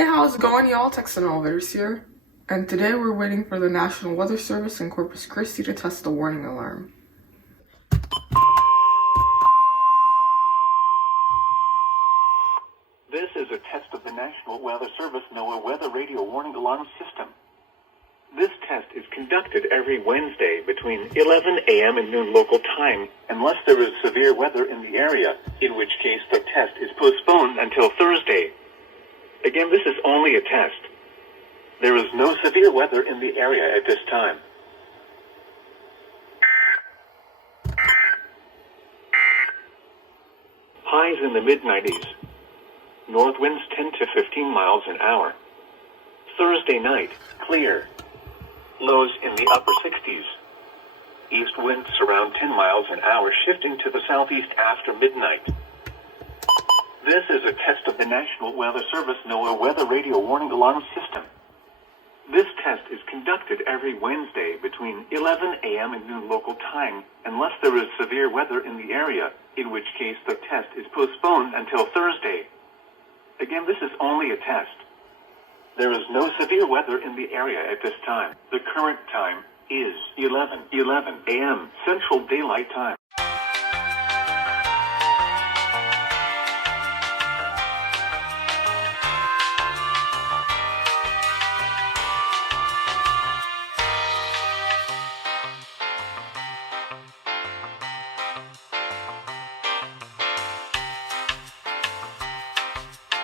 Hey, how's it going, y'all? Texan Elevators here. And today we're waiting for the National Weather Service in Corpus Christi to test the warning alarm. This is a test of the National Weather Service NOAA Weather Radio Warning Alarm System. This test is conducted every Wednesday between 11 a.m. and noon local time, unless there is severe weather in the area, in which case the test is postponed until Thursday. Again, this is only a test. There is no severe weather in the area at this time. Highs in the mid-90s. North winds 10 to 15 miles an hour. Thursday night, clear. Lows in the upper 60s. East winds around 10 miles an hour, shifting to the southeast after midnight. This is a test of the National Weather Service NOAA Weather Radio Warning Alarm System. This test is conducted every Wednesday between 11 a.m. and noon local time, unless there is severe weather in the area, in which case the test is postponed until Thursday. Again, this is only a test. There is no severe weather in the area at this time. The current time is 11:11 a.m. Central Daylight Time.